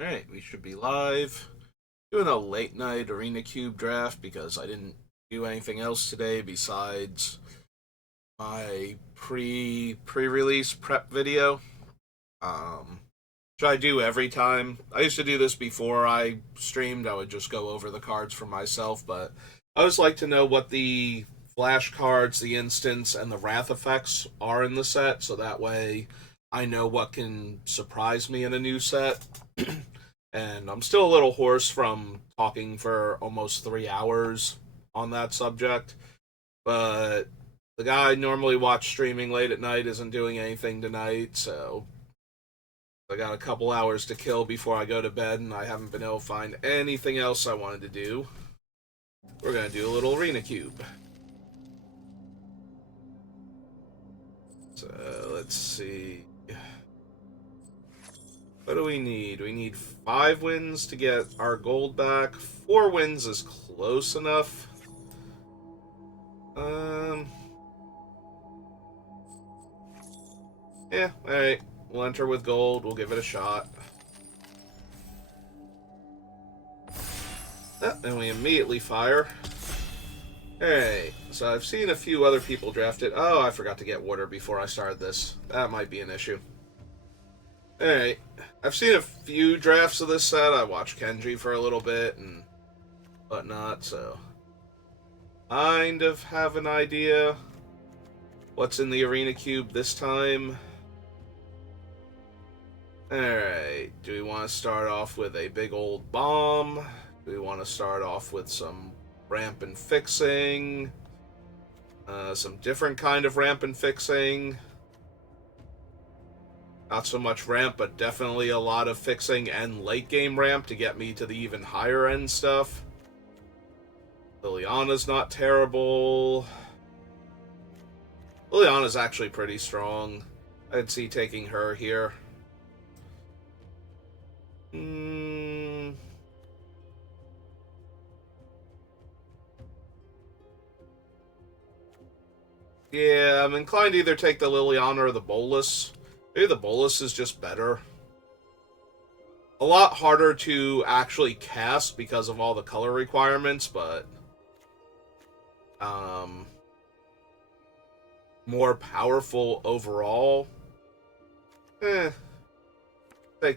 Alright, we should be live. Doing a late night Arena Cube draft because I didn't do anything else today besides my pre-release prep video. Um which I do every time. I used to do this before I streamed. I would just go over the cards for myself, but I always like to know what the flash cards, the instants, and the wrath effects are in the set, so that way I know what can surprise me in a new set. And I'm still a little hoarse from talking for almost 3 hours on that subject. But the guy I normally watch streaming late at night isn't doing anything tonight, so I got a couple hours to kill before I go to bed, and I haven't been able to find anything else I wanted to do. We're gonna do a little Arena Cube. So let's see. What do we need? We need 5 wins to get our gold back. 4 wins is close enough. Yeah, alright. We'll enter with gold. We'll give it a shot. And we immediately fire. Alright, so I've seen a few other people draft it. Oh, I forgot to get water before I started this. That might be an issue. Alright, I've seen a few drafts of this set. I watched Kenji for a little bit and whatnot, so kind of have an idea what's in the Arena Cube this time. Alright, do we want to start off with a big old bomb? Do we want to start off with some ramp and fixing? Some different kind of ramp and fixing. Not so much ramp, but definitely a lot of fixing and late game ramp to get me to the even higher end stuff. Liliana's not terrible. Liliana's actually pretty strong. I'd see taking her here. Yeah, I'm inclined to either take the Liliana or the Bolus. Maybe the Bolus is just better. A lot harder to actually cast because of all the color requirements, but more powerful overall. Take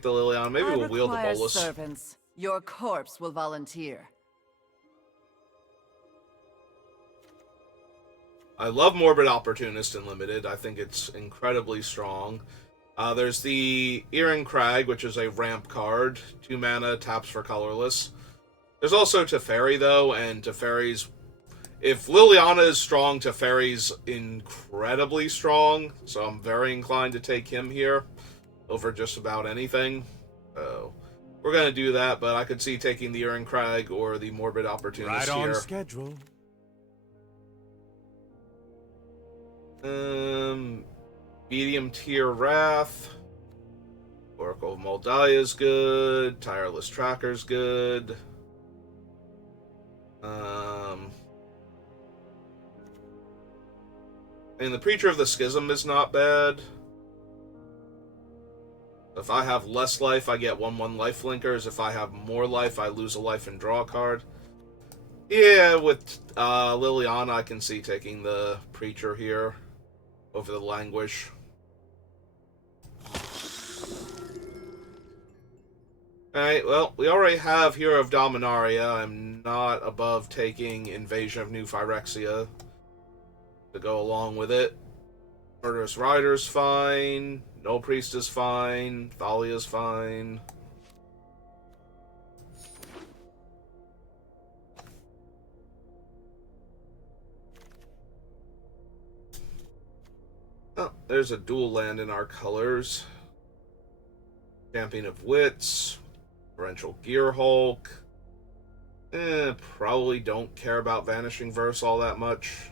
the Liliana. Maybe we'll wield the Bolus. Servants. Your corpse will volunteer. I love Morbid Opportunist in Limited. I think it's incredibly strong. There's the Ehrencrag, which is a ramp card. 2 mana, taps for colorless. There's also Teferi, though, and Teferi's... If Liliana is strong, Teferi's incredibly strong, so I'm very inclined to take him here over just about anything. So we're going to do that, but I could see taking the Ehrencrag or the Morbid Opportunist right on here. schedule. Medium tier Wrath. Oracle of Moldiah is good. Tireless Tracker's good. And the Preacher of the Schism is not bad. If I have less life, I get 1/1 life linkers. If I have more life, I lose a life and draw a card. Yeah, with Liliana, I can see taking the Preacher here over the Languish. Alright, well, we already have Hero of Dominaria. I'm not above taking Invasion of New Phyrexia to go along with it. Murderous Rider's fine. No Priest is fine. Thalia's fine. Oh, there's a dual land in our colors. Champion of Wits. Torrential Gearhulk. Probably don't care about Vanishing Verse all that much.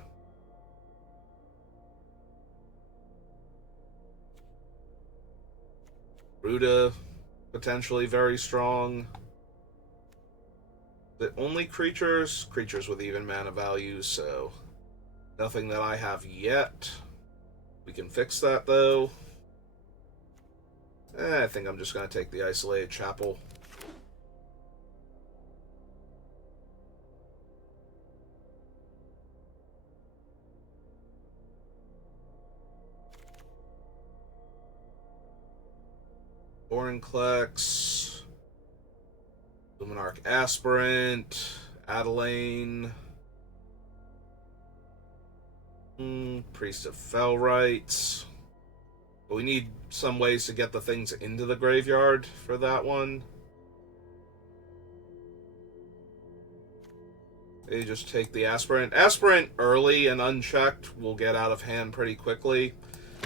Ruda, potentially very strong. The only creatures with even mana values, so nothing that I have yet. We can fix that, though. I think I'm just going to take the Isolated Chapel. Vorinclex, Luminarch Aspirant, Adelaine, Priest of Felrites. But we need some ways to get the things into the graveyard for that one. They just take the Aspirant. Aspirant early and unchecked will get out of hand pretty quickly.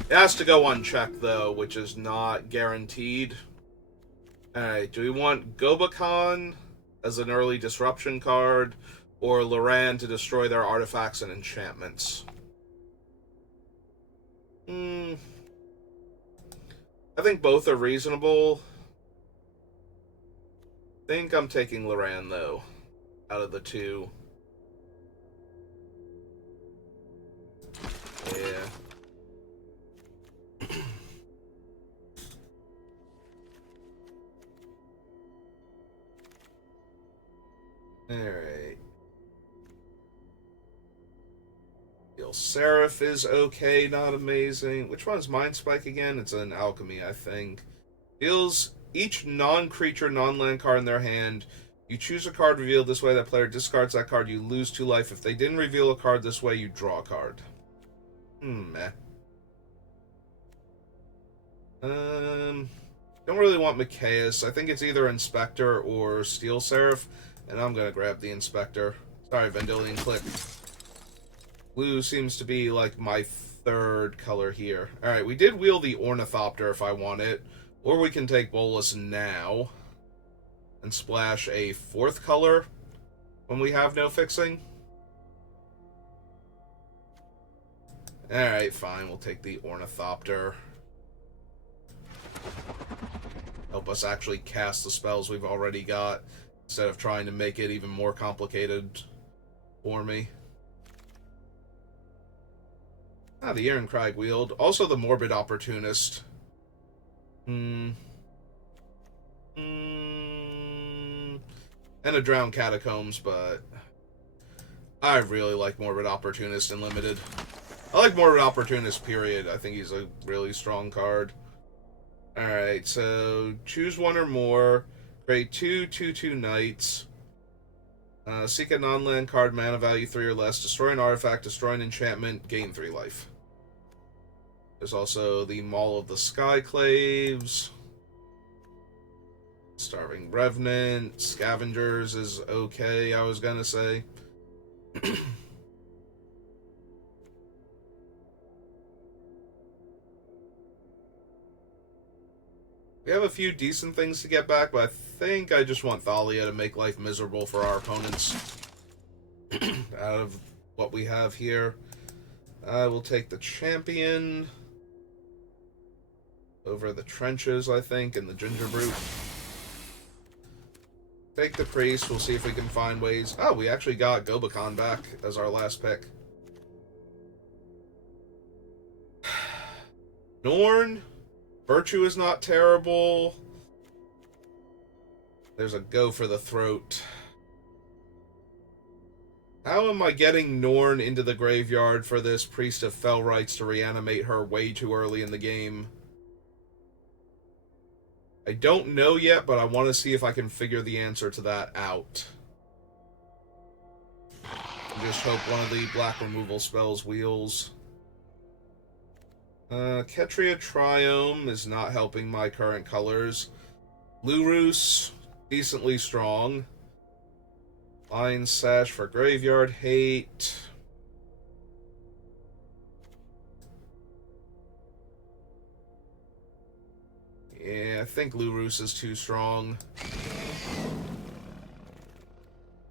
It has to go unchecked, though, which is not guaranteed. Alright, do we want Gobakhan as an early disruption card, or Loran to destroy their artifacts and enchantments? I think both are reasonable. I think I'm taking Loran, though, out of the two. Yeah. Alright. Seraph is okay, not amazing. Which one's Mind Spike again? It's an alchemy, I think. Deals each non-creature, non-land card in their hand. You choose a card revealed this way, that player discards that card, you lose 2 life. If they didn't reveal a card this way, you draw a card. Meh. Don't really want Mikaeus. I think it's either Inspector or Steel Seraph, and I'm gonna grab the Inspector. Sorry, Vendilion Click. Blue seems to be, like, my third color here. Alright, we did wheel the Ornithopter if I want it. Or we can take Bolas now and splash a 4th color when we have no fixing. Alright, fine. We'll take the Ornithopter. Help us actually cast the spells we've already got, instead of trying to make it even more complicated for me. Ah, the Ehrenkreig Wield. Also the Morbid Opportunist. And a Drowned Catacombs, but I really like Morbid Opportunist in Limited. I like Morbid Opportunist, period. I think he's a really strong card. Alright, so choose one or more. Create 2/2/2 Knights. Seek a non-land card, mana value 3 or less. Destroy an artifact, destroy an enchantment, gain 3 life. There's also the Maul of the Skyclaves. Starving Revenant. Scavengers is okay, I was gonna say. We have a few decent things to get back, but I think I just want Thalia to make life miserable for our opponents. Out of what we have here. I will take the Champion over the Trenches, I think, and the Gingerbrute. Take the Priest. We'll see if we can find ways. Oh, we actually got Gobakhan back as our last pick. Norn. Virtue is not terrible. There's a Go for the Throat. How am I getting Norn into the graveyard for this Priest of Felrites to reanimate her way too early in the game? I don't know yet, but I want to see if I can figure the answer to that out. Just hope one of the black removal spells wheels. Ketria Triome is not helping my current colors. Lurus, decently strong. Lion Sash for Graveyard Hate. Yeah, I think Lurus is too strong.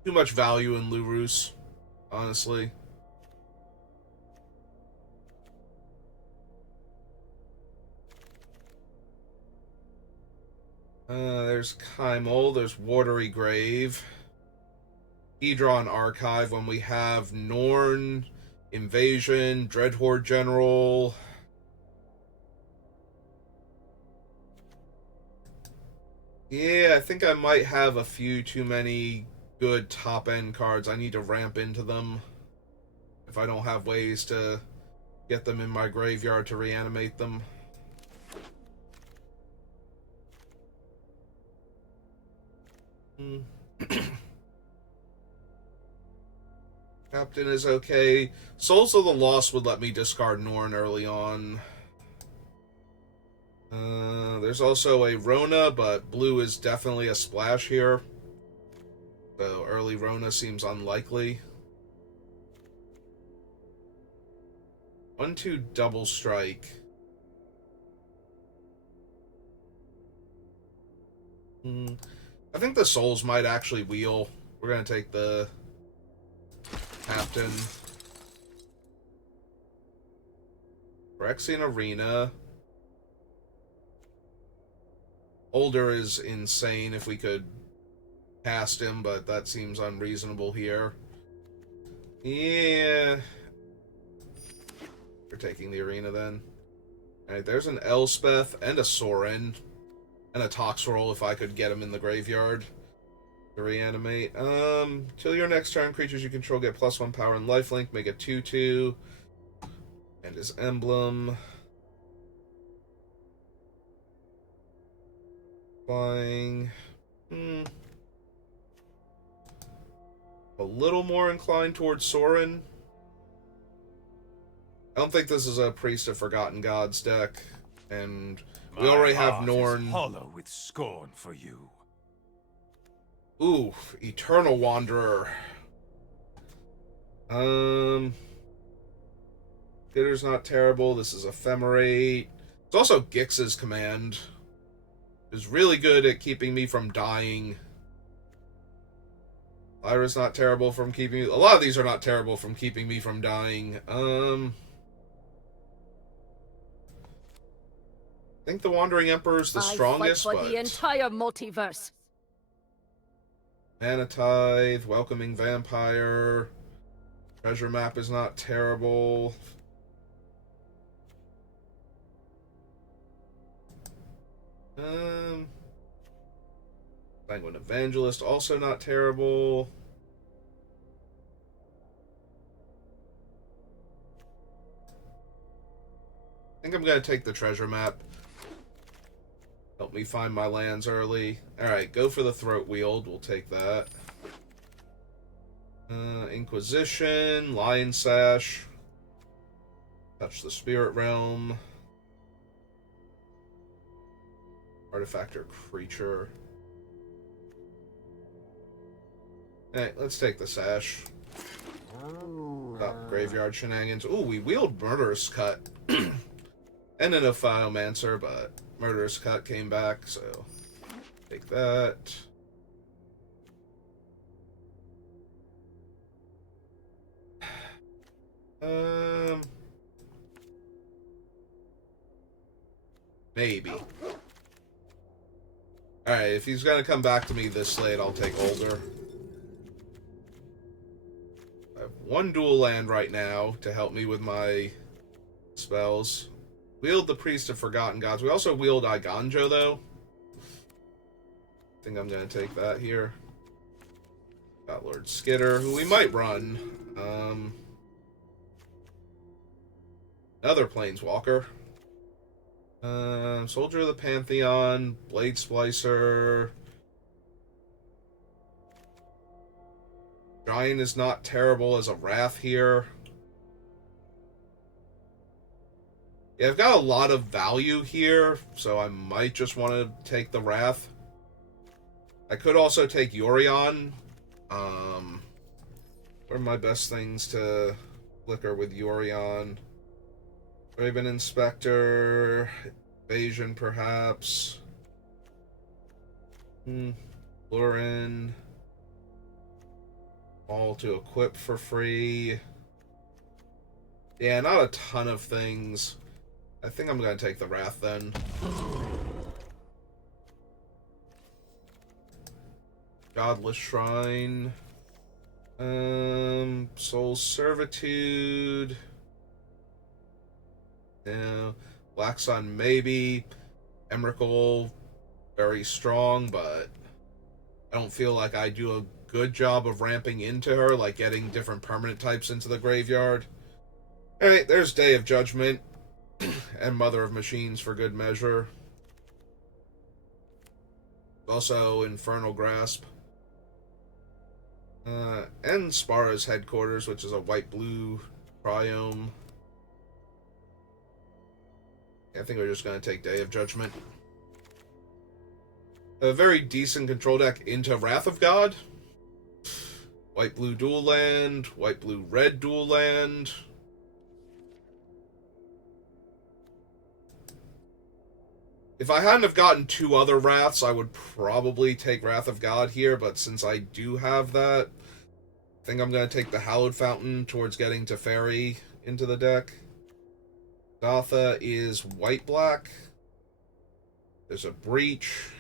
Too much value in Lurus, honestly. There's Kymol, there's Watery Grave. Hedron Archive when we have Norn, Invasion, Dreadhorde General. Yeah, I think I might have a few too many good top-end cards. I need to ramp into them if I don't have ways to get them in my graveyard to reanimate them. Hmm. Captain is okay. Souls of the Lost would let me discard Norn early on. There's also a Rona, but blue is definitely a splash here. So early Rona seems unlikely. 1-2 double strike. I think the souls might actually wheel. We're going to take the Captain. Phyrexian Arena. Older is insane if we could cast him, but that seems unreasonable here. Yeah. We're taking the Arena then. Alright, there's an Elspeth and a Sorin. And a Toxroll if I could get him in the graveyard to reanimate. Till your next turn, creatures you control get +1 power and lifelink. Make a 2/2. And his emblem. Flying. A little more inclined towards Sorin. I don't think this is a Priest of Forgotten Gods deck. And we already have Norn. Hollow with scorn for you. Ooh, Eternal Wanderer. Gitter's not terrible. This is Ephemerate. It's also Gix's command. It's really good at keeping me from dying. Lyra's not terrible from keeping me... A lot of these are not terrible from keeping me from dying. I think the Wandering Emperor's the strongest, fight for the entire multiverse. Mana Tithe, Welcoming Vampire, Treasure Map is not terrible. Sanguine Evangelist, also not terrible. I think I'm going to take the Treasure Map. Help me find my lands early. Alright, go for the Throat Wield. We'll take that. Inquisition, Lion Sash. Touch the Spirit Realm. Artifact or Creature. Alright, let's take the Sash. Stop Graveyard Shenanigans. Ooh, we wield Murderous Cut. And an Ophiomancer, but Murderous Cut came back, so take that. Maybe. Alright, if he's gonna come back to me this late, I'll take Older. I have one dual land right now to help me with my spells. Wield the Priest of Forgotten Gods. We also wield Eiganjo, though. I think I'm going to take that here. Got Lord Skitter, who we might run. Another Planeswalker. Soldier of the Pantheon. Blade Splicer. Giant is not terrible as a Wrath here. Yeah, I've got a lot of value here, so I might just want to take the Wrath. I could also take Yorion. What are my best things to flicker with Yorion? Raven Inspector, Evasion perhaps. Lurin. All to equip for free. Yeah, not a ton of things. I think I'm going to take the Wrath then. Godless Shrine. Soul Servitude. Yeah. Black Sun maybe. Emrakul, very strong, but I don't feel like I do a good job of ramping into her, like getting different permanent types into the graveyard. Alright, there's Day of Judgment. And Mother of Machines for good measure. Also Infernal Grasp. And Spara's headquarters, which is a white-blue triome. I think we're just going to take Day of Judgment. A very decent control deck into Wrath of God. White-blue dual land, white-blue-red dual land. If I hadn't have gotten 2 other Wraths, I would probably take Wrath of God here, but since I do have that, I think I'm going to take the Hallowed Fountain towards getting Teferi into the deck. Gotha is white-black. There's a Breach.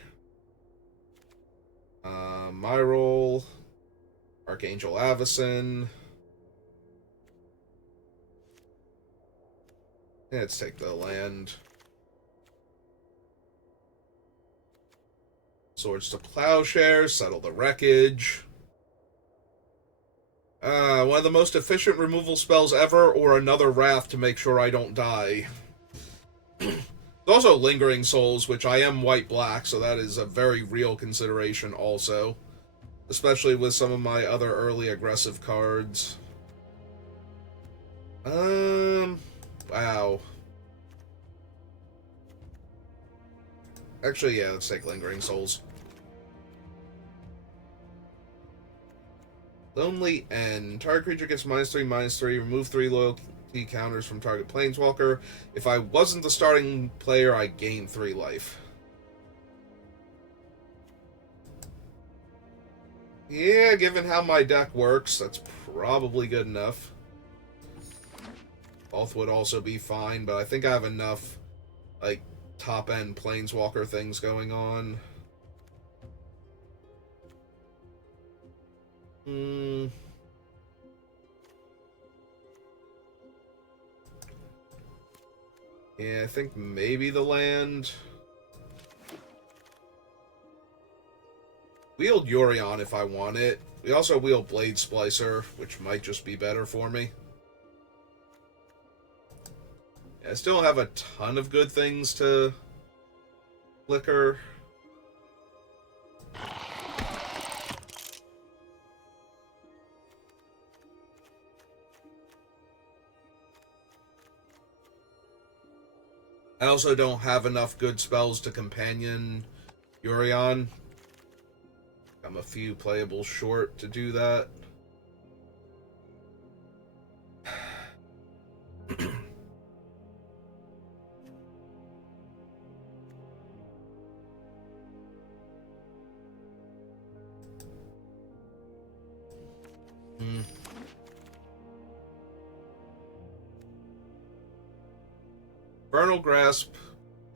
Myrol. Archangel Avacyn. Let's take the land. Swords to Plowshare, settle the wreckage. One of the most efficient removal spells ever, or another Wrath to make sure I don't die. There's also Lingering Souls, which I am white-black, so that is a very real consideration also. Especially with some of my other early aggressive cards. Wow. Actually, yeah, let's take Lingering Souls. Lonely End. Target creature gets -3/-3. Remove 3 loyalty counters from target planeswalker. If I wasn't the starting player, I gain 3 life. Yeah, given how my deck works, that's probably good enough. Both would also be fine, but I think I have enough, like, top-end planeswalker things going on. Yeah, I think maybe the land. Wield Yorion if I want it. We also wield Blade Splicer, which might just be better for me. Yeah, I still have a ton of good things to flicker. I also don't have enough good spells to companion Yorion. I'm a few playables short to do that. Infernal Grasp.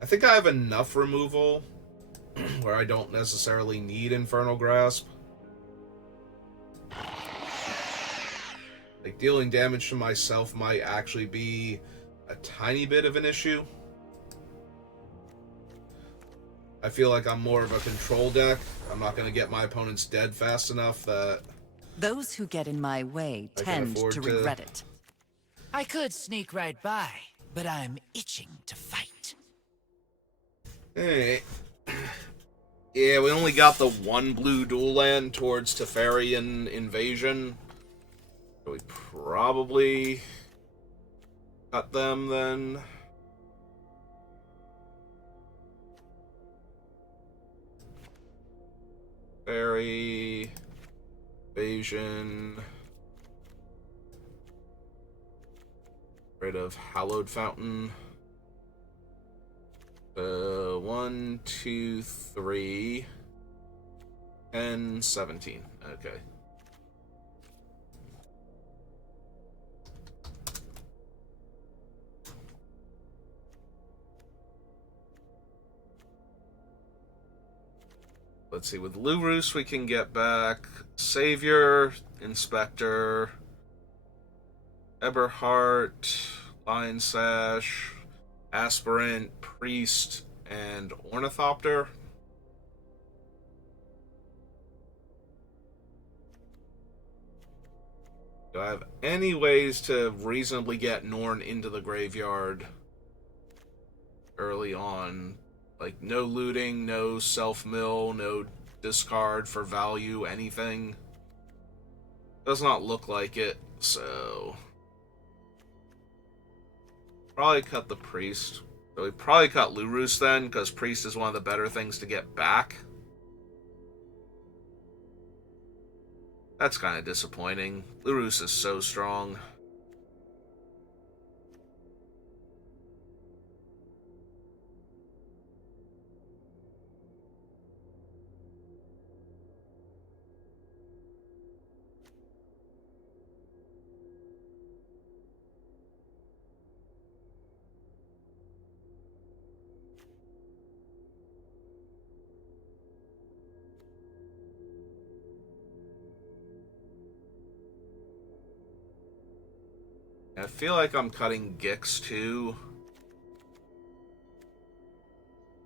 I think I have enough removal where I don't necessarily need Infernal Grasp. Like, dealing damage to myself might actually be a tiny bit of an issue. I feel like I'm more of a control deck. I'm not going to get my opponents dead fast enough that... Those who get in my way tend to regret it. I could sneak right by, but I'm itching to fight. Hey. Yeah, we only got the 1 blue dual land towards Teferi and Invasion. So we probably cut them then. Teferi, Invasion. Rid of Hallowed Fountain. 1, 2, 3, 10, 17. Okay. Let's see, with Lurus we can get back Savior, Inspector, Eberhart, Lion Sash, Aspirant, Priest, and Ornithopter. Do I have any ways to reasonably get Norn into the graveyard early on? Like, no looting, no self-mill, no discard for value, anything? Does not look like it, so probably cut the priest. So we probably cut Lurus then, because priest is one of the better things to get back. That's kind of disappointing. Lurus is so strong. I feel like I'm cutting Gix too.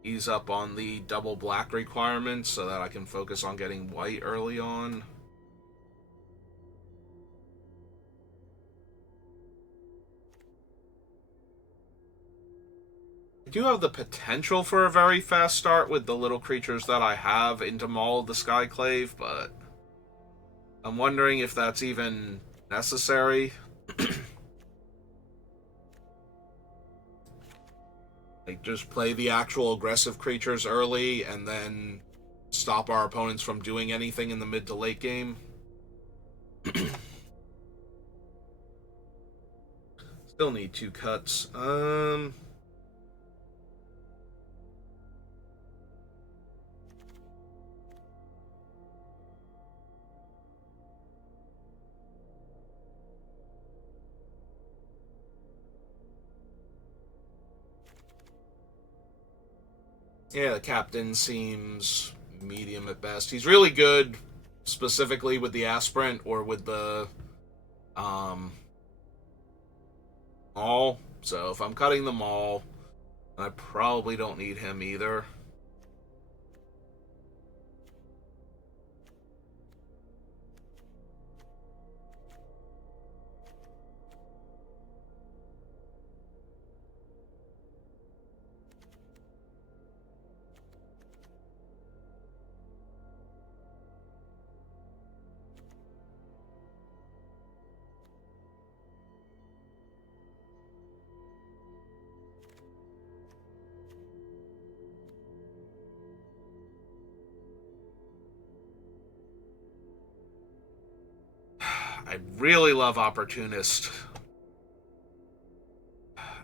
Ease up on the double black requirements so that I can focus on getting white early on. I do have the potential for a very fast start with the little creatures that I have into Maul of the Skyclave, but I'm wondering if that's even necessary. Like, just play the actual aggressive creatures early and then stop our opponents from doing anything in the mid to late game. Still need 2 cuts. Yeah, the captain seems medium at best. He's really good specifically with the aspirant or with the Maul. So if I'm cutting the Maul, I probably don't need him either. I really love Opportunist.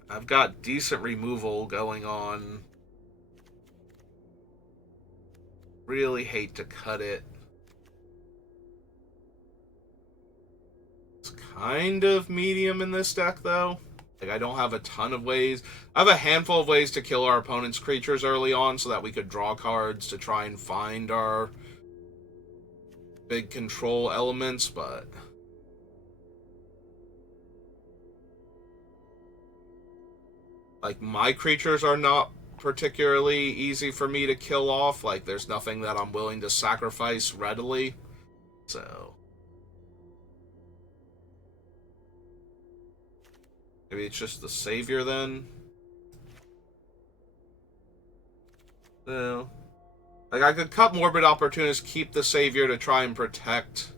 I've got decent removal going on. Really hate to cut it. It's kind of medium in this deck, though. Like, I don't have a ton of ways. I have a handful of ways to kill our opponent's creatures early on so that we could draw cards to try and find our big control elements, but like, my creatures are not particularly easy for me to kill off. Like, there's nothing that I'm willing to sacrifice readily. So maybe it's just the savior then. No. Like, I could cut Morbid Opportunist, keep the savior to try and protect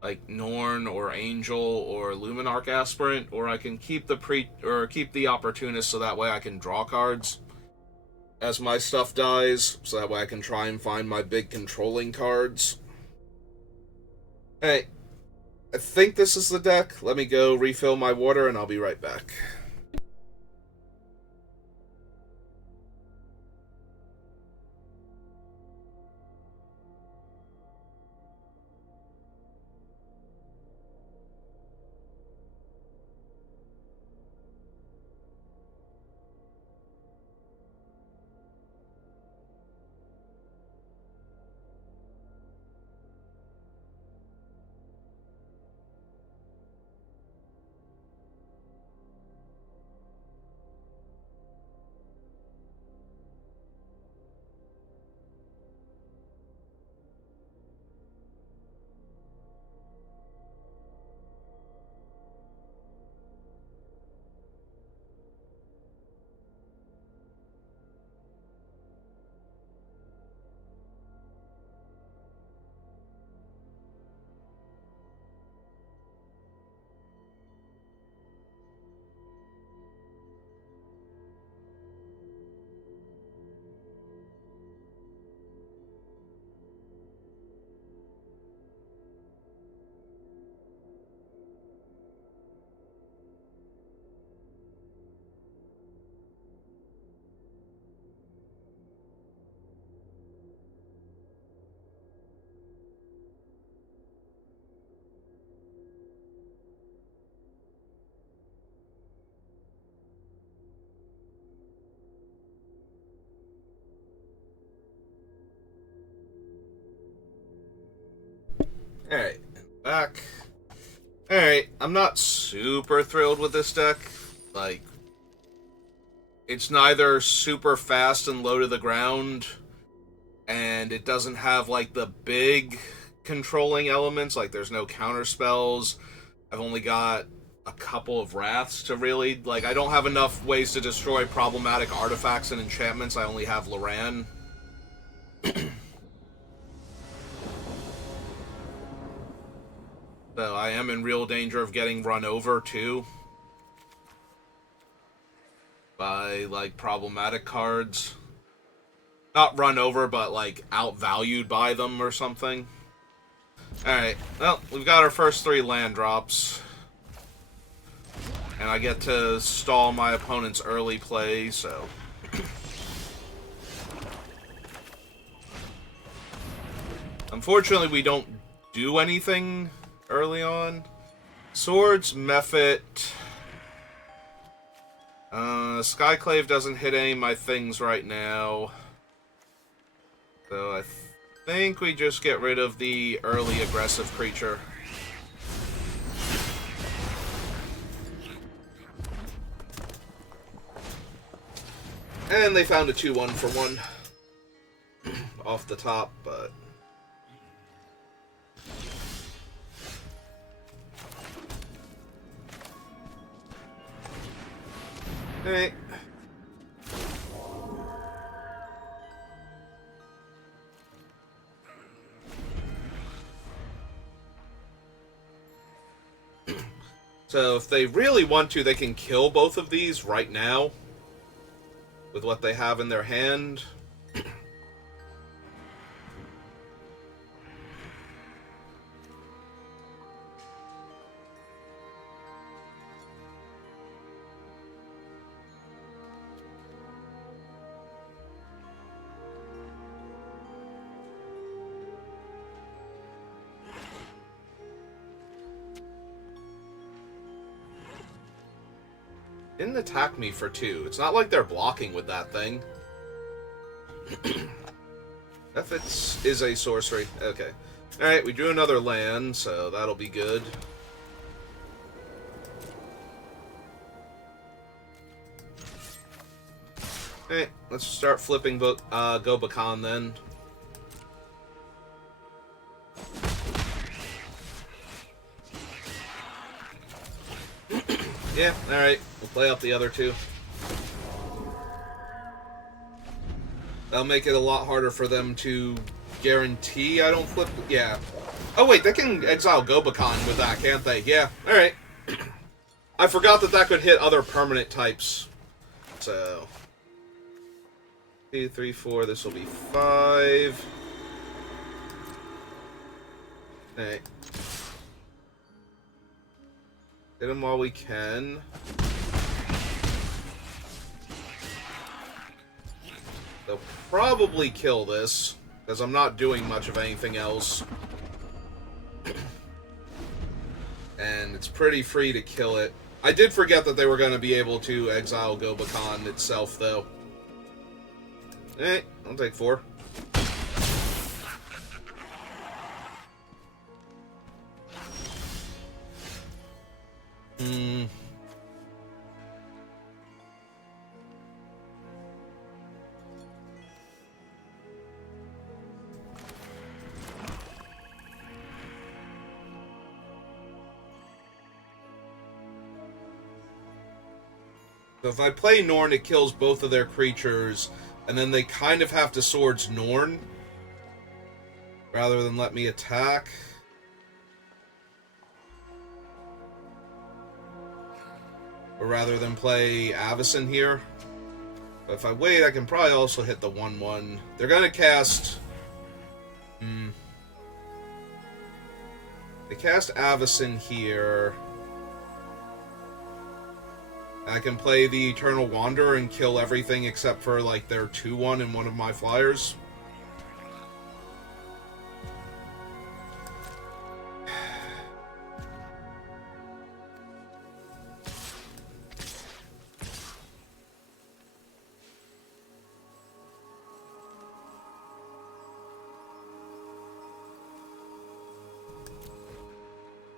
like Norn or Angel or Luminarch Aspirant, or I can keep the Opportunist so that way I can draw cards as my stuff dies, so that way I can try and find my big controlling cards. Hey, I think this is the deck. Let me go refill my water and I'll be right back. Alright, back. Alright, I'm not super thrilled with this deck. Like, it's neither super fast and low to the ground, and it doesn't have, like, the big controlling elements. Like, there's no counter spells. I've only got a couple of wraths to really... Like, I don't have enough ways to destroy problematic artifacts and enchantments. I only have Loran. So I am in real danger of getting run over, too. By, like, problematic cards. Not run over, but, like, outvalued by them or something. Alright, well, we've got our first 3 land drops. And I get to stall my opponent's early play, so... Unfortunately, we don't do anything early on. Swords, Mephit. Skyclave doesn't hit any of my things right now. So I think we just get rid of the early aggressive creature. And they found a 2-1 for 1 off the top, but... Alright. So if they really want to, they can kill both of these right now with what they have in their hand. Didn't attack me for 2. It's not like they're blocking with that thing. If is a sorcery. Okay. Alright, we drew another land, so that'll be good. Alright, let's start flipping Gobakhan then. Yeah, alright. We'll play out the other 2. That'll make it a lot harder for them to guarantee I don't flip... Yeah. Oh, wait, they can exile Gobakhan with that, can't they? Yeah, alright. I forgot that that could hit other permanent types. So... 2, 3, 4, this will be 5. Alright. Hit him while we can. They'll probably kill this, because I'm not doing much of anything else. And it's pretty free to kill it. I did forget that they were going to be able to exile Gobakhan itself, though. I'll take 4. So if I play Norn, it kills both of their creatures, and then they kind of have to Swords Norn rather than let me attack. Or rather than play Avacyn here. But if I wait, I can probably also hit the 1/1. They're gonna cast... They cast Avacyn here. I can play the Eternal Wanderer and kill everything except for, like, their 2/1 in one of my flyers.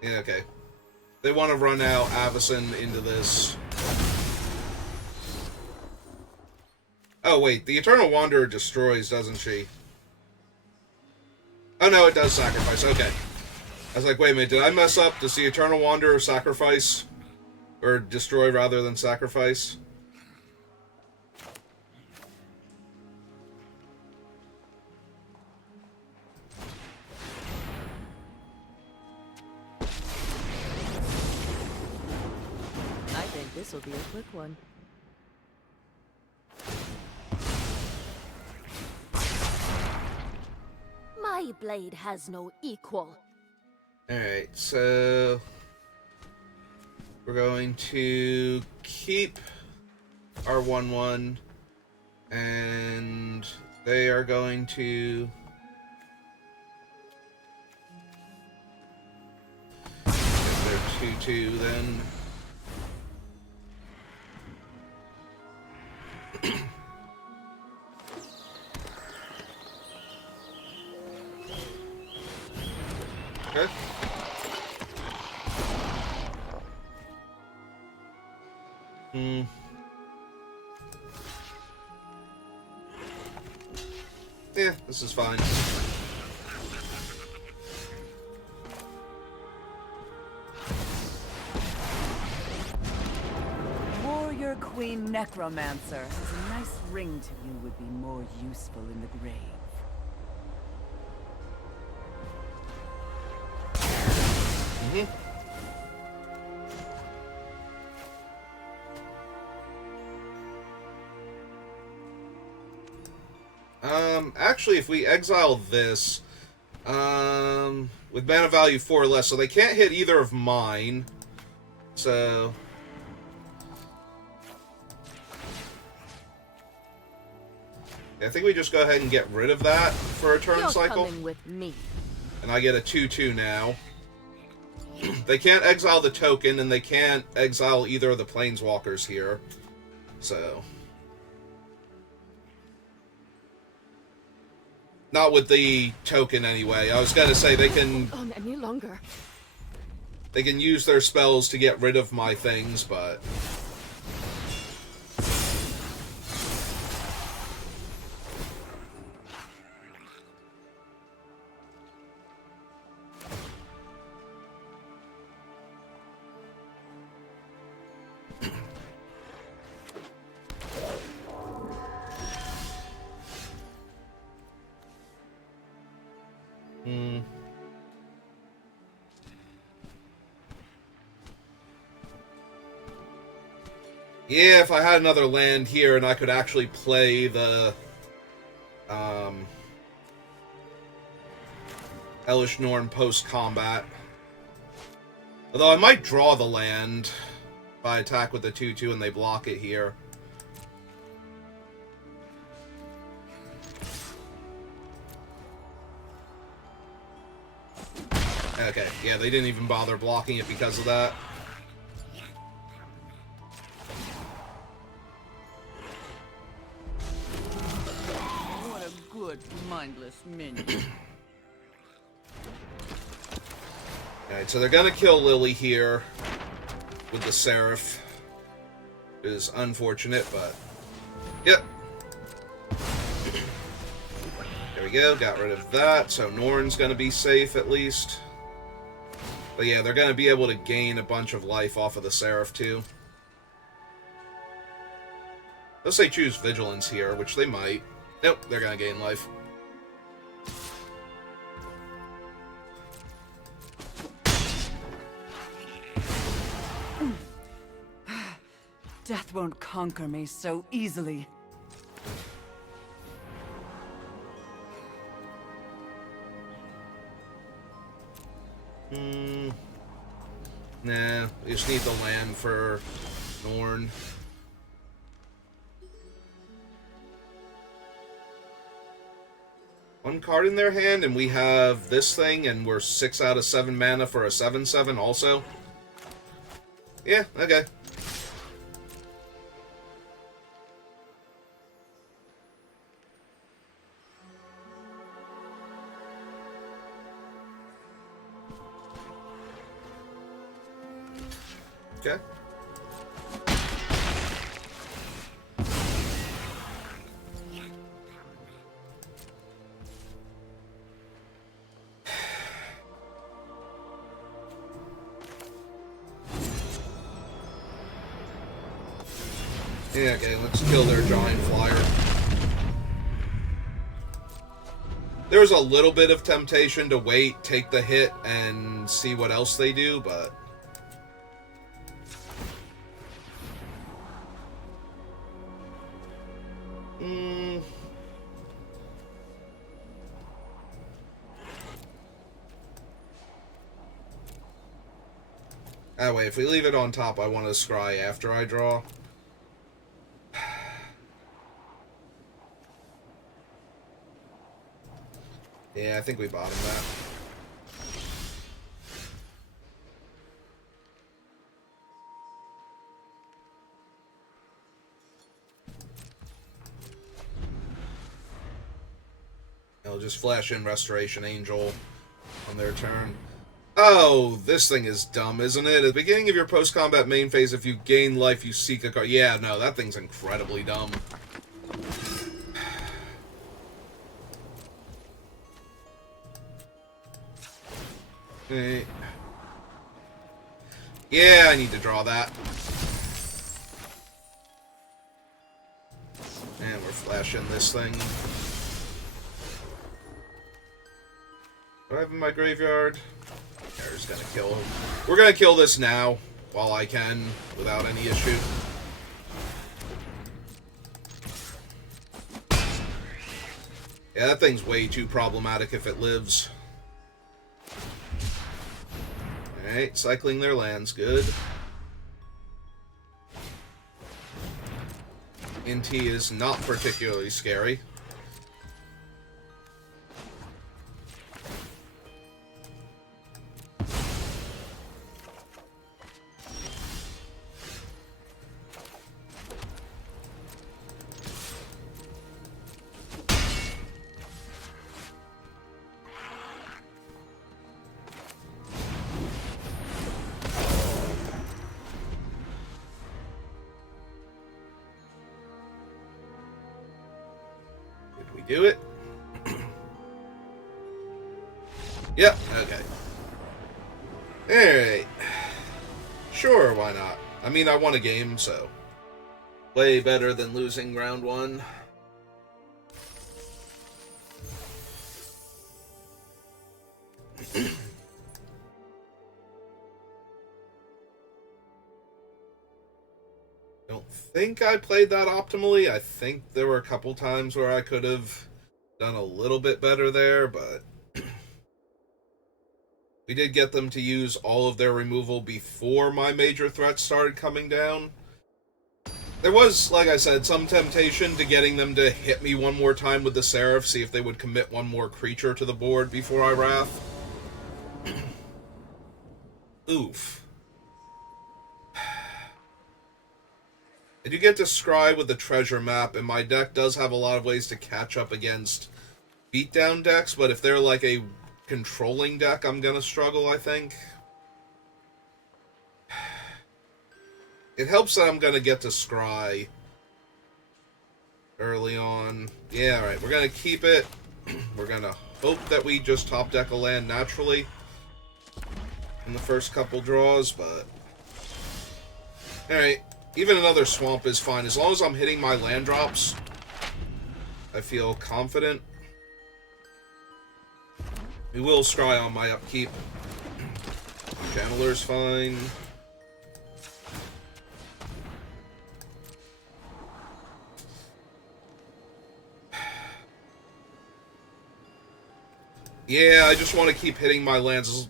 Yeah, okay. They want to run out Avacyn into this. Oh, wait. The Eternal Wanderer destroys, doesn't she? Oh, no, it does sacrifice. Okay. I was like, wait a minute. Did I mess up? Does the Eternal Wanderer sacrifice? Or destroy rather than sacrifice? I think this will be a quick one. My blade has no equal. Alright, so... we're going to keep our 1-1, and they are going to... get their 2-2 then. Okay. Yeah, this is fine. Warrior Queen Necromancer has a nice ring to you would be more useful in the grave. Actually, if we exile this, with mana value 4 or less, so they can't hit either of mine, so... I think we just go ahead and get rid of that for a turn You're cycle. coming with me. And I get a 2-2 now. They can't exile the token, and they can't exile either of the planeswalkers here. So... not with the token, anyway. I was gonna say they can... on any longer. they can use their spells to get rid of my things, but... yeah, if I had another land here and I could actually play the... Hellish Norn post-combat. Although I might draw the land if I attack with the 2-2 and they block it here. Okay, yeah, they didn't even bother blocking it because of that. What a good, mindless minion. Alright, so they're gonna kill Lily here with the Seraph. It is unfortunate, but... yep. There we go, got rid of that, so Norn's gonna be safe at least. But yeah, they're gonna be able to gain a bunch of life off of the Seraph too. Unless they choose Vigilance here, which they might. Nope, they're gonna gain life. Death won't conquer me so easily. Nah, we just need the land for Norn. One card in their hand, and we have this thing, and we're 6 out of 7 mana for a 7/7 also. Yeah, okay. Okay. Yeah, okay, let's kill their giant flyer. There was a little bit of temptation to wait, take the hit, and see what else they do, but... That way, if we leave it on top, I want to scry after I draw. Yeah, I think we bottomed that. I'll just flash in Restoration Angel on their turn. Oh, this thing is dumb, isn't it? At the beginning of your post-combat main phase, if you gain life, you seek a card. Yeah, no, that thing's incredibly dumb. Okay. Yeah, I need to draw that. And we're flashing this thing. Do I have in my graveyard? We're just gonna kill him. We're gonna kill this now, while I can, without any issue. Yeah, that thing's way too problematic if it lives. Alright, cycling their lands, good. NT is not particularly scary. Do it. Yep, okay. Alright. Sure, why not? I mean, I won a game, so... way better than losing round one. Don't think I played that optimally. I think there were a couple times where I could have done a little bit better there, but we did get them to use all of their removal before my major threats started coming down. There was, like I said, some temptation to getting them to hit me one more time with the Seraph, see if they would commit one more creature to the board before I Wrath. Oof. I do get to scry with the treasure map, and my deck does have a lot of ways to catch up against beatdown decks, but if they're like a controlling deck, I'm gonna struggle, I think. It helps that I'm gonna get to scry early on. Yeah, alright, we're gonna keep it. We're gonna hope that we just top deck a land naturally in the first couple draws, but... Alright. Even another swamp is fine. As long as I'm hitting my land drops, I feel confident. We will scry on my upkeep. Channeler's fine. Yeah, I just want to keep hitting my lands.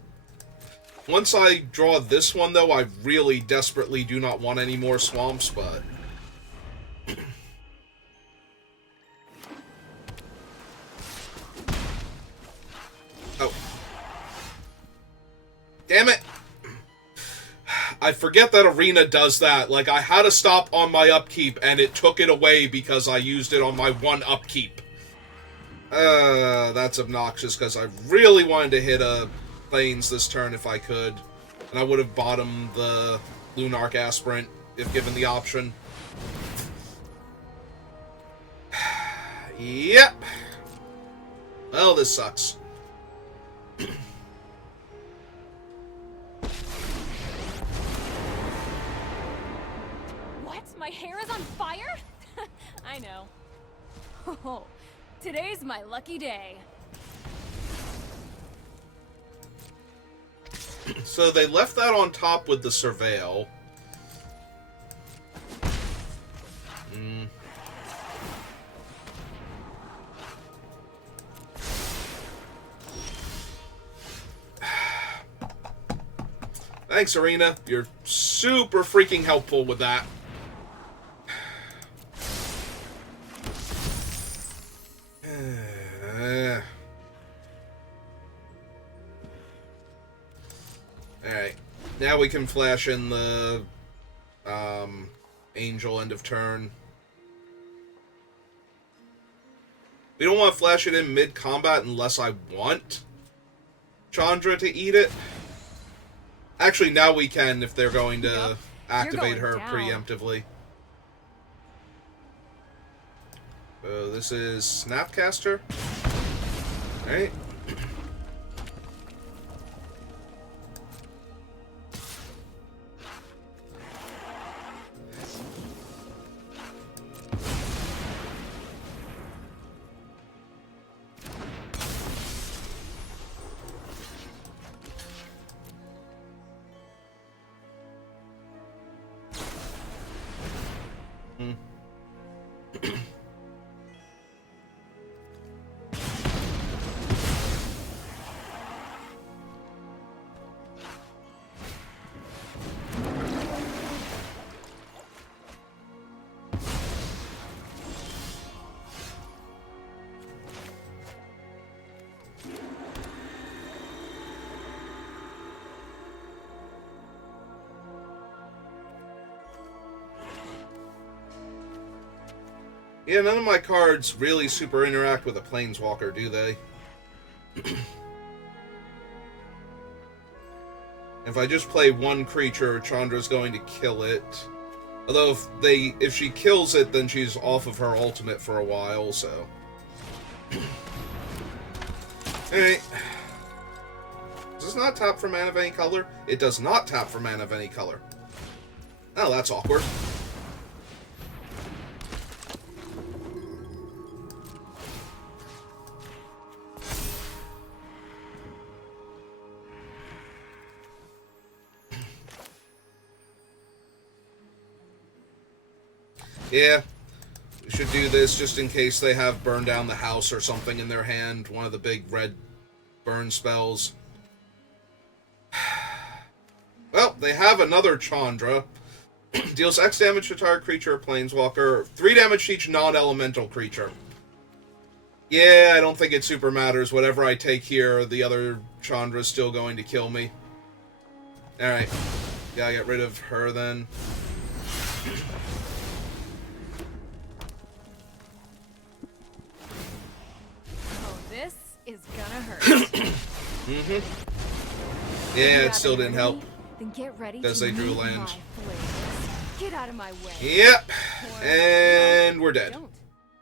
Once I draw this one, though, I really desperately do not want any more swamps, but... Oh. Damn it! I forget that Arena does that. Like, I had to stop on my upkeep, and it took it away because I used it on my one upkeep. That's obnoxious, because I really wanted to hit a Plains this turn if I could. And I would have bottomed the Lunarch Aspirant, if given the option. Yep. Well, this sucks. What? My hair is on fire? I know. Oh, today's my lucky day. So they left that on top with the Surveil. Thanks, Arena. You're super freaking helpful with that. Alright. Now we can flash in the Angel end of turn. We don't want to flash it in mid-combat unless I want Chandra to eat it. Actually, now we can if they're going to activate her preemptively. So this is Snapcaster. Alright. Yeah, none of my cards really super interact with a Planeswalker, do they? If I just play one creature, Chandra's going to kill it. Although if she kills it, then she's off of her ultimate for a while, so... Alright. Does this not tap for mana of any color? It does not tap for mana of any color. Oh, that's awkward. Yeah, we should do this just in case they have Burn Down the House or something in their hand. One of the big red burn spells. Well, they have another Chandra. Deals X damage to target creature or planeswalker. 3 damage to each non-elemental creature. Yeah, I don't think it super matters. Whatever I take here, the other Chandra's still going to kill me. Alright. Gotta get rid of her then. This is gonna hurt. Yeah, it still didn't help. Then get ready Because to they drew meet land. my flames. Get out of my way. Yep. Or And we're dead. don't.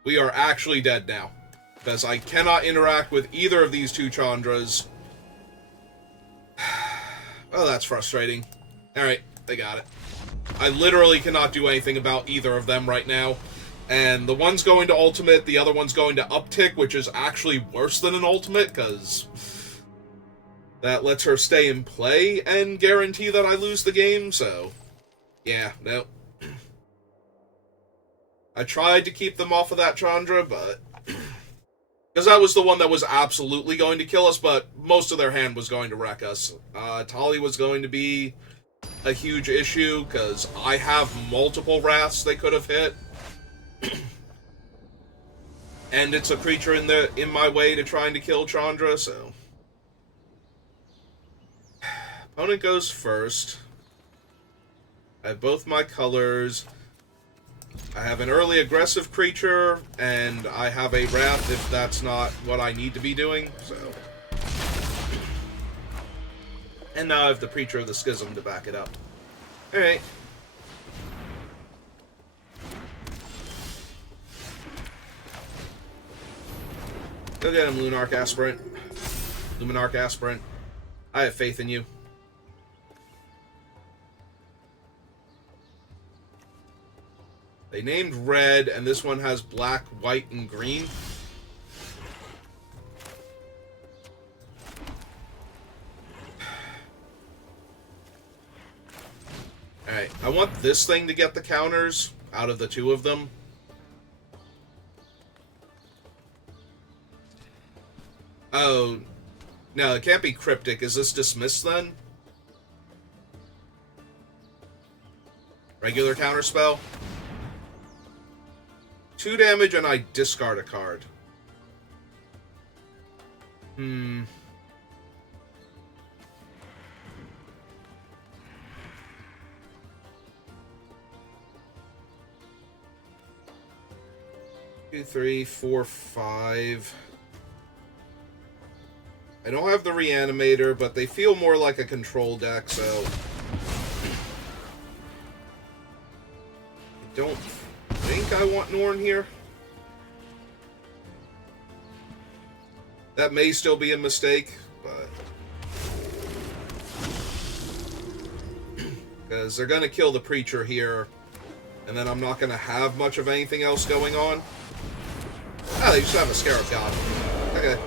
We are actually dead now. Because I cannot interact with either of these two Chandras. Oh, that's frustrating. Alright, they got it. I literally cannot do anything about either of them right now. And the one's going to ultimate, the other one's going to uptick, which is actually worse than an ultimate, because that lets her stay in play and guarantee that I lose the game, so... Yeah, no. I tried to keep them off of that Chandra, but... Because that was the one that was absolutely going to kill us, but most of their hand was going to wreck us. Tali was going to be a huge issue, because I have multiple Wraths they could have hit. And it's a creature in my way to trying to kill Chandra, so... Opponent goes first. I have both my colors. I have an early aggressive creature, and I have a Wrath if that's not what I need to be doing, so... And now I have the Preacher of the Schism to back it up. Alright. Go get him, Lunarch Aspirant. Luminarch Aspirant. I have faith in you. They named red, and this one has black, white, and green. Alright, I want this thing to get the counters out of the two of them. Oh, no, it can't be Cryptic. Is this dismissed then? Regular counterspell? 2 damage and I discard a card. 2, 3, 4, 5. I don't have the Reanimator, but they feel more like a control deck, so... I don't think I want Norn here. That may still be a mistake, but... Because they're going to kill the Preacher here, and then I'm not going to have much of anything else going on. Ah, they just have a Scarab God. Okay.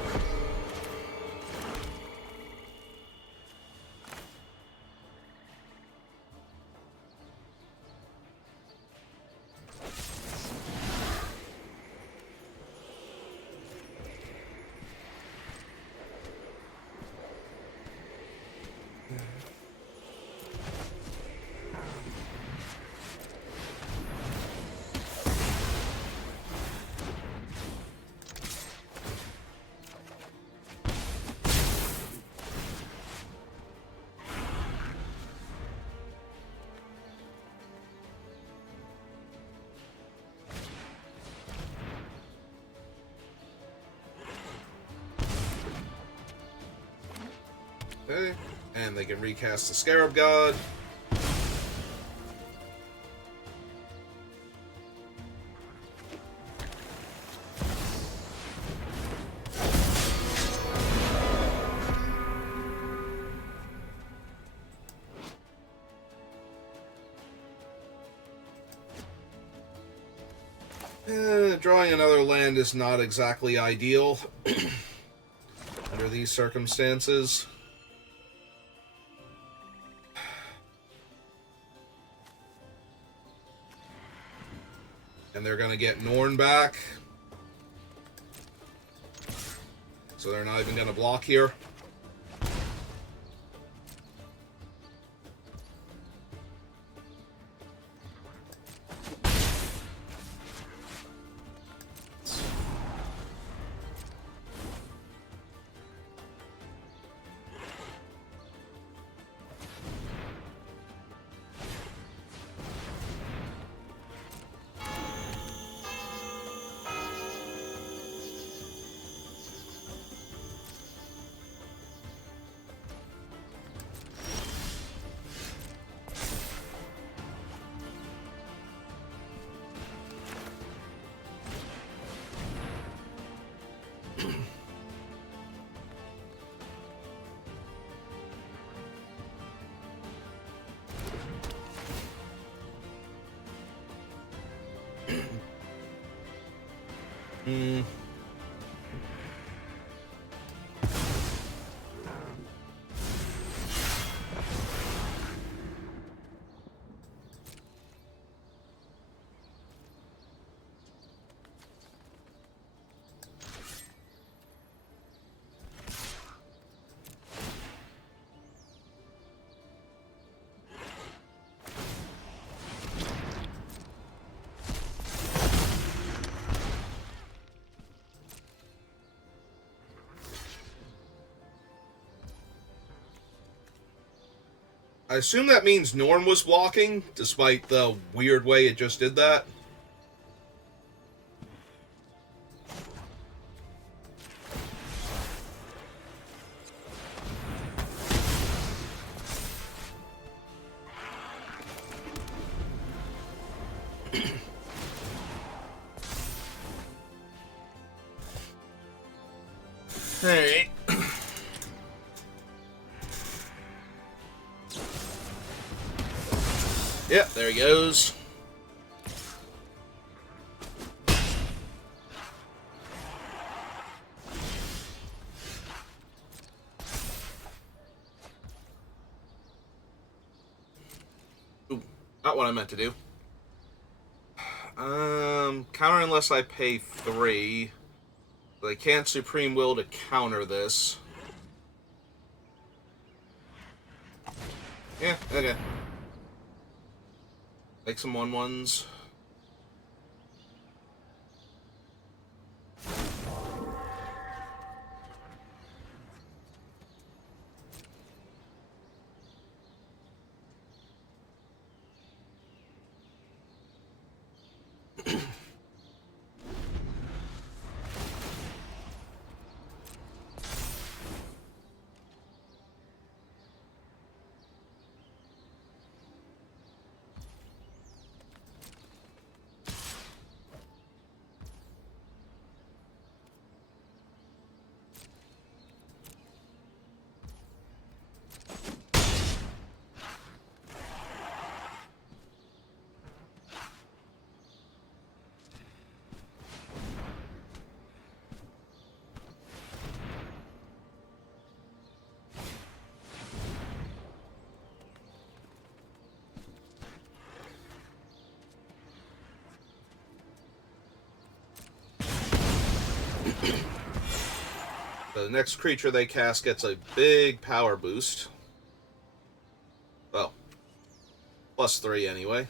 Okay, and they can recast the Scarab God. Drawing another land is not exactly ideal under these circumstances. And they're going to get Norn back. So they're not even going to block here. I assume that means Norn was blocking, despite the weird way it just did that. Alright. Yep, there he goes. Ooh, not what I meant to do. Counter unless I pay 3. They can't Supreme Will to counter this. Yeah, okay. Make some 1/1s. The next creature they cast gets a big power boost. Well, +3 anyway.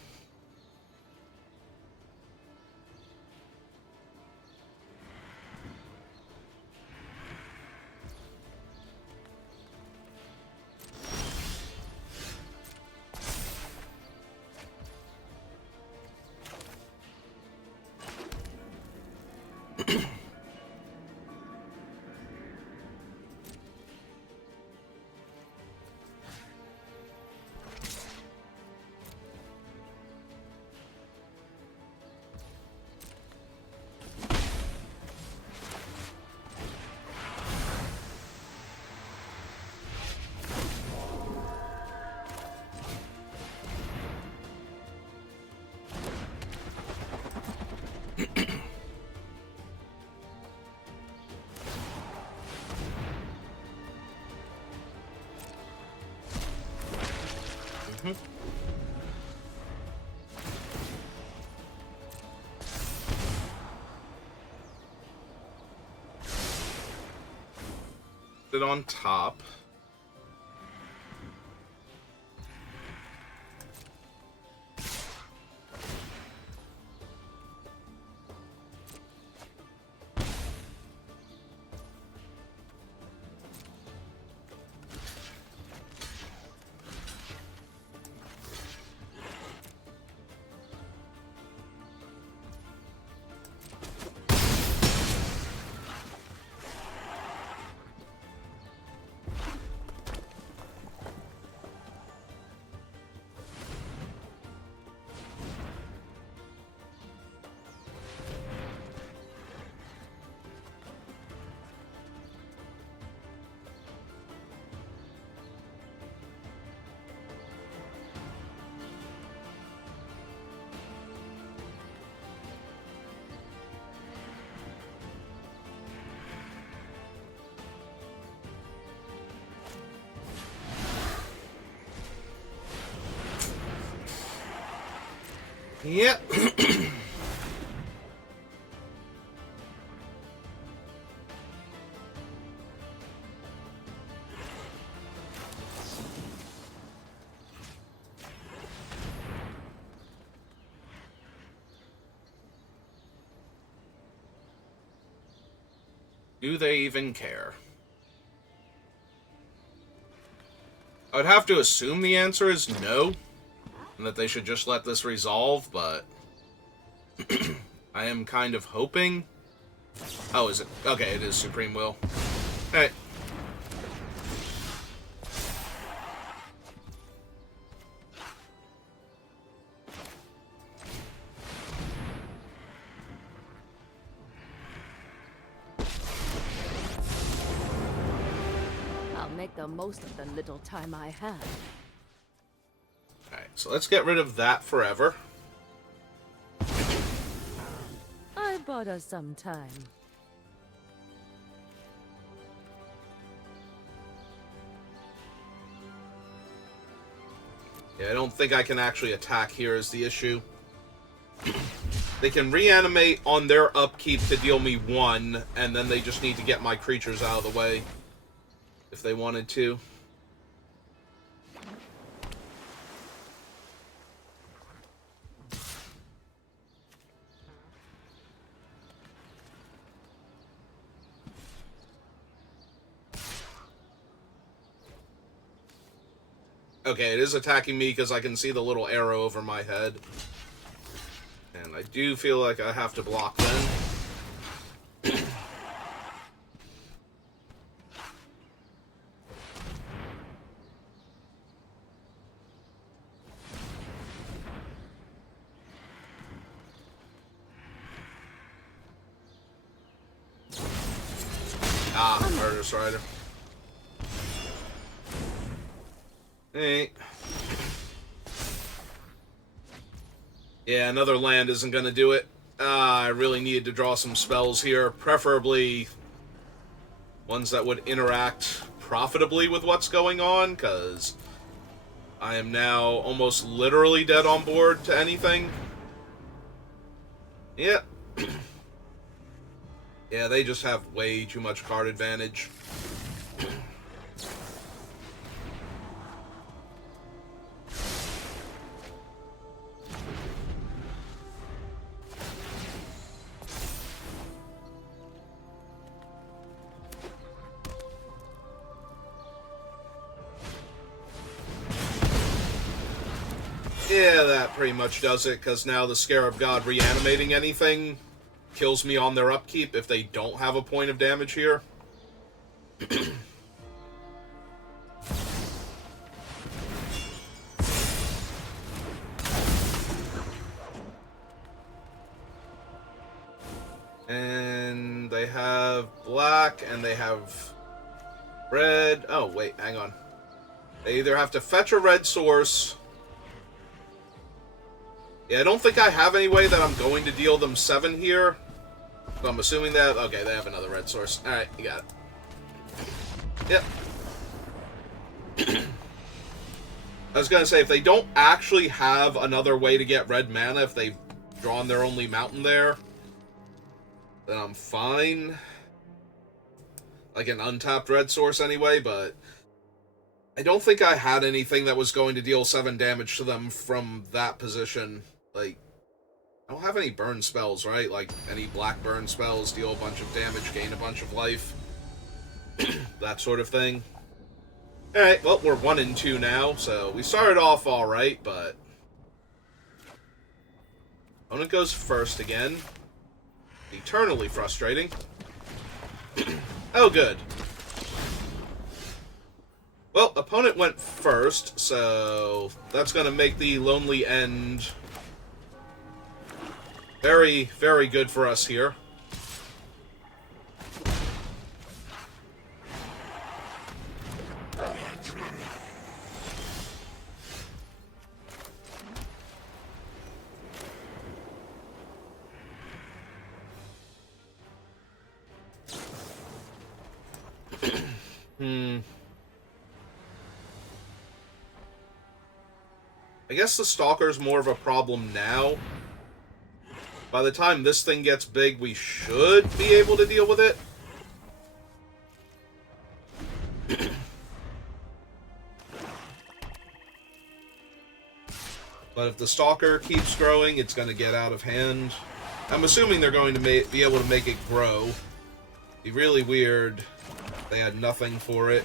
It on top. Yep. Do they even care? I would have to assume the answer is no, and that they should just let this resolve, but I am kind of hoping. Oh, is it? Okay, it is Supreme Will. Alright. make the most of the little time I have. Alright, so let's get rid of that forever. I bought us some time. Yeah, I don't think I can actually attack here is the issue. They can reanimate on their upkeep to deal me 1, and then they just need to get my creatures out of the way if they wanted to. Okay, it is attacking me because I can see the little arrow over my head. And I do feel like I have to block then. Murderous Rider. Hey. Yeah, another land isn't going to do it. I really needed to draw some spells here, preferably ones that would interact profitably with what's going on, because I am now almost literally dead on board to anything. Yeah. Yeah, they just have way too much card advantage. Yeah, that pretty much does it, because now the Scarab God reanimating anything kills me on their upkeep if they don't have a point of damage here. And they have black, and they have red. Oh, wait, hang on. They either have to fetch a red source. Yeah, I don't think I have any way that I'm going to deal them 7 here. So I'm assuming that... Okay, they have another red source. Alright, you got it. Yep. I was gonna say, if they don't actually have another way to get red mana, if they've drawn their only mountain there, then I'm fine. Like an untapped red source anyway, but I don't think I had anything that was going to deal 7 damage to them from that position. Like, I don't have any burn spells, right? Like, any black burn spells, deal a bunch of damage, gain a bunch of life. That sort of thing. Alright, well, we're 1 and 2 now, so we started off alright, but... Opponent goes first again. Eternally frustrating. Oh, good. Well, opponent went first, so that's going to make the Lonely End very, very good for us here. I guess the Stalker's more of a problem now. By the time this thing gets big, we should be able to deal with it. But if the Stalker keeps growing, it's going to get out of hand. I'm assuming they're going to be able to make it grow. It'd be really weird if they had nothing for it.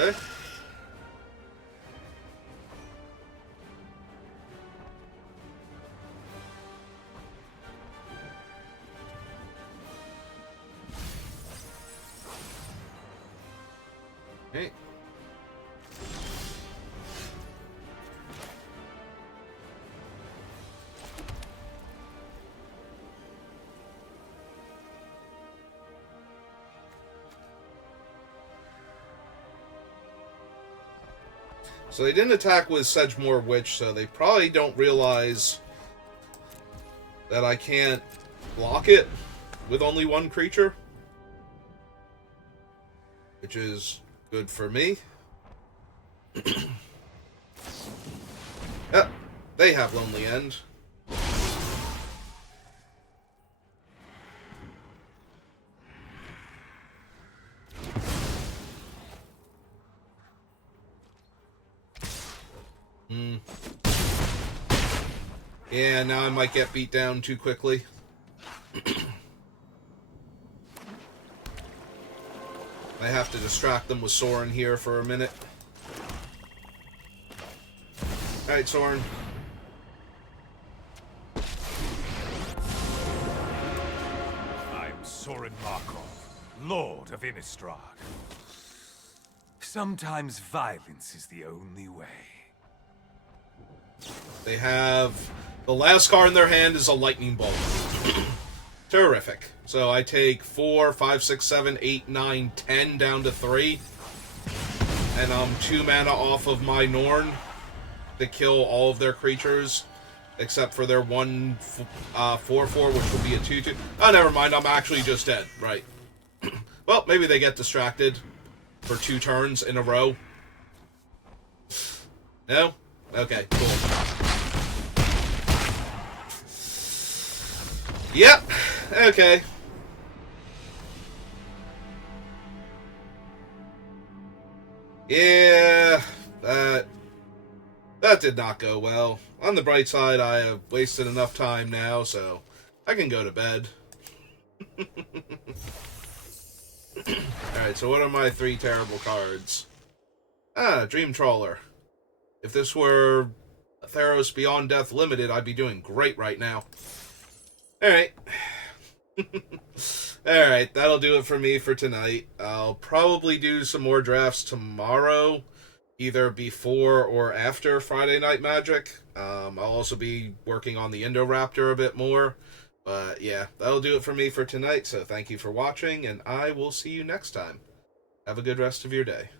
Okay. Okay. So they didn't attack with Sedgemoor Witch, so they probably don't realize that I can't block it with only one creature. Which is good for me. Yep, they have Lonely End. Yeah, now I might get beat down too quickly. I have to distract them with Soren here for a minute. Alright, Soren. I'm Soren Markov, Lord of Innistrad. Sometimes violence is the only way. They have... The last card in their hand is a Lightning Bolt. Terrific. So I take 4, 5, 6, 7, 8, 9, 10 down to 3. And I'm 2 mana off of my Norn to kill all of their creatures. Except for their 1 4/4, which will be a 2/2. Oh, never mind. I'm actually just dead. Right. Well, maybe they get distracted for 2 turns in a row. No? Okay, cool. Yep. Okay. Yeah, that did not go well. On the bright side, I have wasted enough time now, so I can go to bed. Alright, so what are my 3 terrible cards? Dream Trawler. If this were Theros Beyond Death Limited, I'd be doing great right now. Alright. Alright, that'll do it for me for tonight. I'll probably do some more drafts tomorrow, either before or after Friday Night Magic. I'll also be working on the Indoraptor a bit more. But yeah, that'll do it for me for tonight, so thank you for watching, and I will see you next time. Have a good rest of your day.